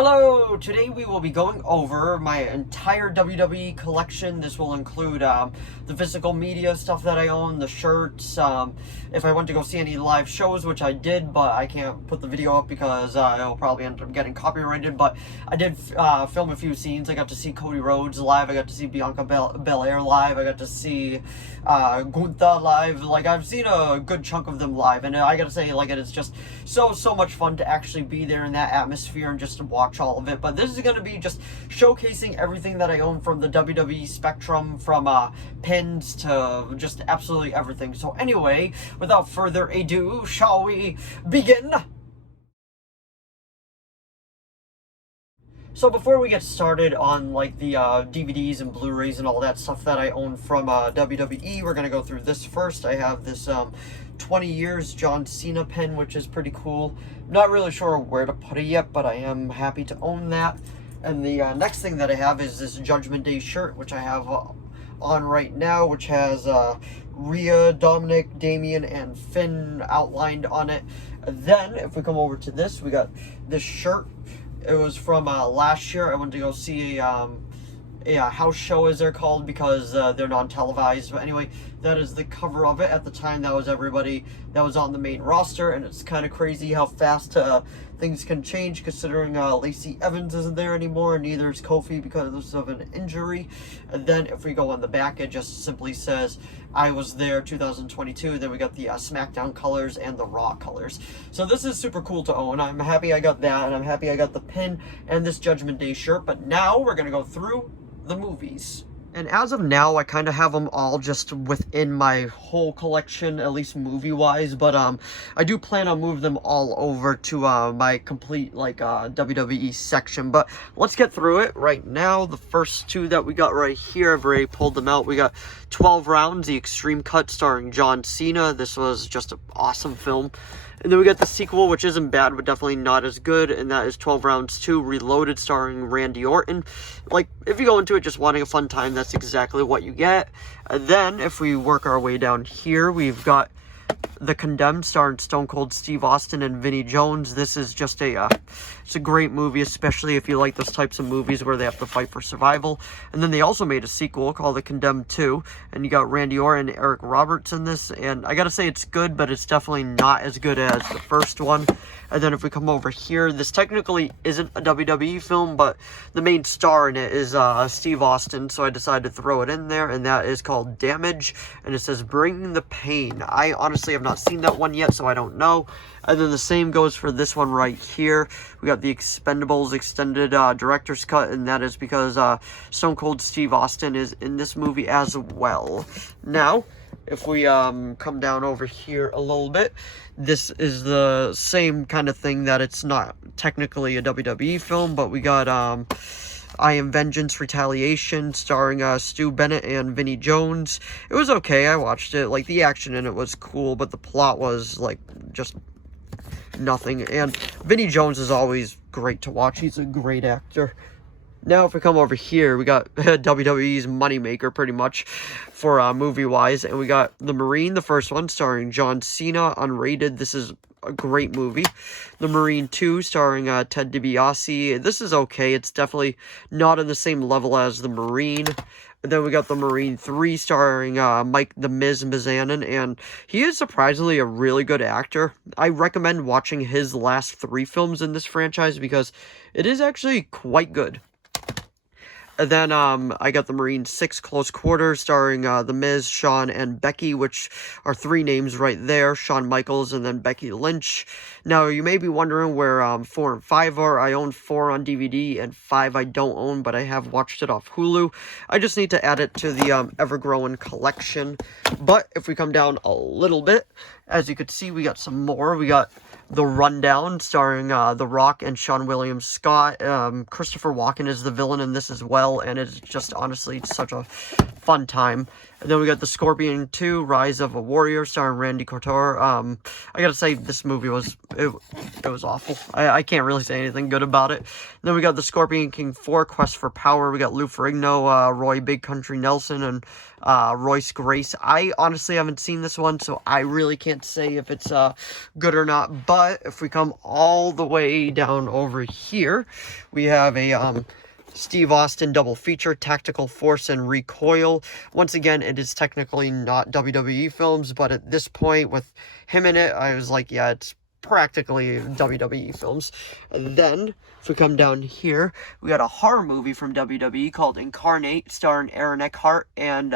Hello! Today we will be going over my entire WWE collection. This will include the physical media stuff that I own, the shirts, if I went to go see any live shows, which I did, but I can't put the video up because it'll probably end up getting copyrighted, but I did film a few scenes. I got to see Cody Rhodes live, I got to see Bianca Belair live, I got to see Gunther live. Like, I've seen a good chunk of them live, and I gotta say, like, it's just so much fun to actually be there in that atmosphere and just to watch all of it. But this is going to be just showcasing everything that I own from the WWE spectrum, from pins to just absolutely everything. So anyway, without further ado, shall we begin? So before we get started on like the DVDs and Blu-rays and all that stuff that I own from WWE, we're gonna go through this first. I have this 20 years John Cena pen, which is pretty cool. Not really sure where to put it yet, but I am happy to own that. And the next thing that I have is this Judgment Day shirt, which I have on right now, which has Rhea, Dominic, Damian, and Finn outlined on it. And then if we come over to this, we got this shirt. It was from last year. I went to go see a house show, as they're called, because they're non-televised. But anyway, that is the cover of it. At the time, that was everybody that was on the main roster, and it's kind of crazy how fast things can change, considering Lacey Evans isn't there anymore, and neither is Kofi because of an injury. And then if we go on the back, it just simply says, I was there 2022. Then we got the SmackDown colors and the Raw colors. So this is super cool to own. I'm happy I got that, and I'm happy I got the pin and this Judgment Day shirt. But now we're going to go through the movies. And as of now, I kind of have them all just within my whole collection, at least movie-wise, but I do plan on moving them all over to my complete, like, WWE section. But let's get through it right now. The first two that we got right here, I've already pulled them out. We got 12 Rounds, the Extreme Cut starring John Cena. This was just an awesome film. And then we got the sequel, which isn't bad, but definitely not as good, and that is 12 Rounds 2 Reloaded, starring Randy Orton. Like, if you go into it just wanting a fun time, that's exactly what you get. And then, if we work our way down here, we've got The Condemned, starring Stone Cold Steve Austin and Vinnie Jones. This is just it's a great movie, especially if you like those types of movies where they have to fight for survival. And then they also made a sequel called The Condemned 2, and you got Randy Orton and Eric Roberts in this, and I gotta say it's good, but it's definitely not as good as the first one. And then if we come over here, this technically isn't a WWE film, but the main star in it is Steve Austin, so I decided to throw it in there, and that is called Damage, and it says Bring the Pain. I honestly have not seen that one yet, so I don't know. And then the same goes for this one right here. We got the Expendables extended director's cut, and that is because Stone Cold Steve Austin is in this movie as well. Now, if we come down over here a little bit, this is the same kind of thing, that it's not technically a WWE film, but we got I Am Vengeance Retaliation, starring Stu Bennett and Vinnie Jones. It was okay, I watched it. Like, the action in it was cool, but the plot was, like, just nothing. And Vinnie Jones is always great to watch. He's a great actor. Now, if we come over here, we got WWE's moneymaker, pretty much, for movie-wise. And we got The Marine, the first one, starring John Cena, unrated. This is a great movie. The Marine 2, starring Ted DiBiase. This is okay. It's definitely not on the same level as The Marine. And then we got The Marine 3, starring Mike the Miz Mizanin, and he is surprisingly a really good actor. I recommend watching his last 3 films in this franchise because it is actually quite good. And then I got The Marine 6, Close Quarters, starring The Miz, Shawn, and Becky, which are 3 names right there. Shawn Michaels and then Becky Lynch. Now, you may be wondering where 4 and 5 are. I own 4 on DVD, and 5 I don't own, but I have watched it off Hulu. I just need to add it to the ever-growing collection. But if we come down a little bit, as you could see, we got some more. We got The Rundown, starring The Rock and Sean William Scott. Christopher Walken is the villain in this as well, and it's just honestly such a fun time. And then we got The Scorpion 2, Rise of a Warrior, starring Randy Couture. I gotta say, this movie was, it was awful. I can't really say anything good about it. And then we got The Scorpion King 4, Quest for Power. We got Lou Ferrigno, Roy Big Country Nelson, and Royce Grace. I honestly haven't seen this one, so I really can't say if it's good or not. But if we come all the way down over here, we have a Steve Austin double feature, Tactical Force and Recoil. Once again, it is technically not WWE films, but at this point, with him in it, I was like, yeah, it's practically WWE films. And then, if we come down here, we got a horror movie from WWE called Incarnate, starring Aaron Eckhart and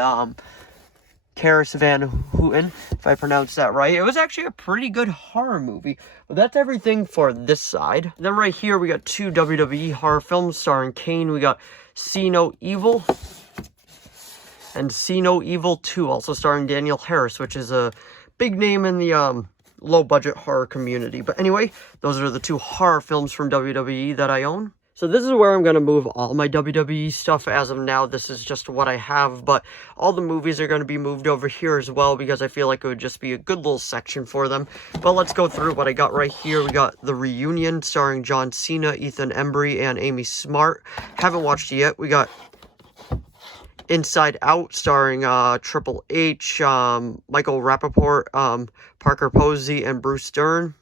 Karis Van Houten, if I pronounced that right. It was actually a pretty good horror movie. Well, that's everything for this side. Then right here, we got 2 WWE horror films starring Kane. We got See No Evil and See No Evil 2, also starring Daniel Harris, which is a big name in the low-budget horror community. But anyway, those are the 2 horror films from WWE that I own. So this is where I'm going to move all my WWE stuff. As of now, this is just what I have, but all the movies are going to be moved over here as well, because I feel like it would just be a good little section for them. But let's go through what I got right here. We got The Reunion, starring John Cena, Ethan Embry, and Amy Smart. Haven't watched it yet. We got Inside Out, starring Triple H, Michael Rappaport, Parker Posey, and Bruce Dern.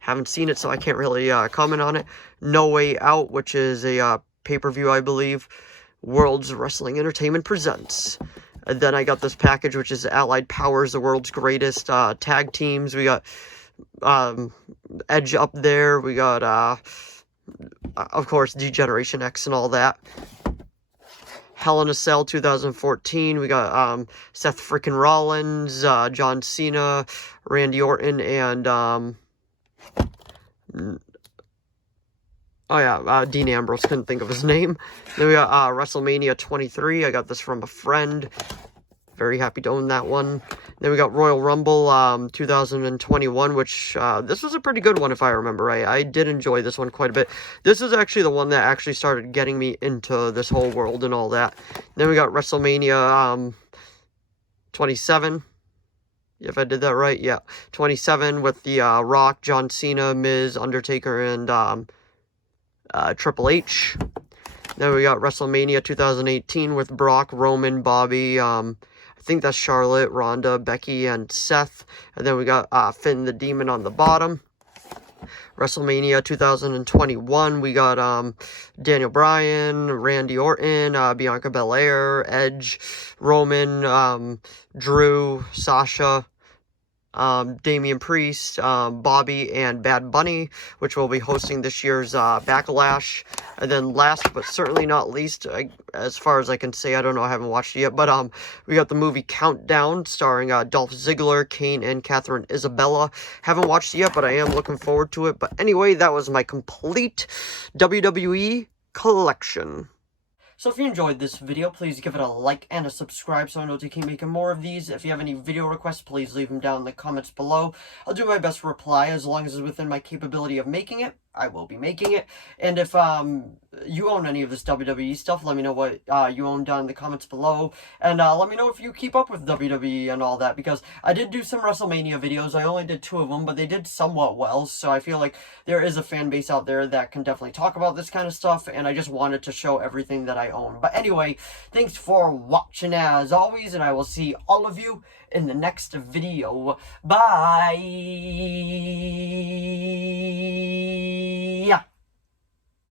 Haven't seen it, so I can't really comment on it. No Way Out, which is a pay-per-view, I believe. World's Wrestling Entertainment presents. And then I got this package, which is Allied Powers, the world's greatest tag teams. We got Edge up there. We got, of course, D-Generation X and all that. Hell in a Cell 2014. We got Seth freaking Rollins, John Cena, Randy Orton, and Dean Ambrose, couldn't think of his name. Then we got WrestleMania 23. I got this from a friend. Very happy to own that one. Then we got Royal Rumble 2021, which this was a pretty good one if I remember right. I did enjoy this one quite a bit. This is actually the one that actually started getting me into this whole world and all that. Then we got WrestleMania 27. If I did that right, yeah. 27 with the Rock, John Cena, Miz, Undertaker, and Triple H. Then we got WrestleMania 2018 with Brock, Roman, Bobby, I think that's Charlotte, Ronda, Becky, and Seth. And then we got Finn the Demon on the bottom. WrestleMania 2021, we got Daniel Bryan, Randy Orton, Bianca Belair, Edge, Roman, Drew, Sasha, Damian Priest, Bobby, and Bad Bunny, which will be hosting this year's Backlash. And then last but certainly not least, as far as I can say, I don't know, I haven't watched it yet, but we got the movie Countdown, starring Dolph Ziggler, Kane, and Catherine Isabella. Haven't watched it yet, but I am looking forward to it. But anyway, that was my complete WWE collection. So if you enjoyed this video, please give it a like and a subscribe so I know to keep making more of these. If you have any video requests, please leave them down in the comments below. I'll do my best to reply as long as it's within my capability of making it. I will be making it. And if you own any of this WWE stuff, let me know what you own down in the comments below. And let me know if you keep up with WWE and all that, because I did do some WrestleMania videos. I only did 2 of them, but they did somewhat well. So I feel like there is a fan base out there that can definitely talk about this kind of stuff. And I just wanted to show everything that I own. But anyway, thanks for watching as always. And I will see all of you in the next video. Bye!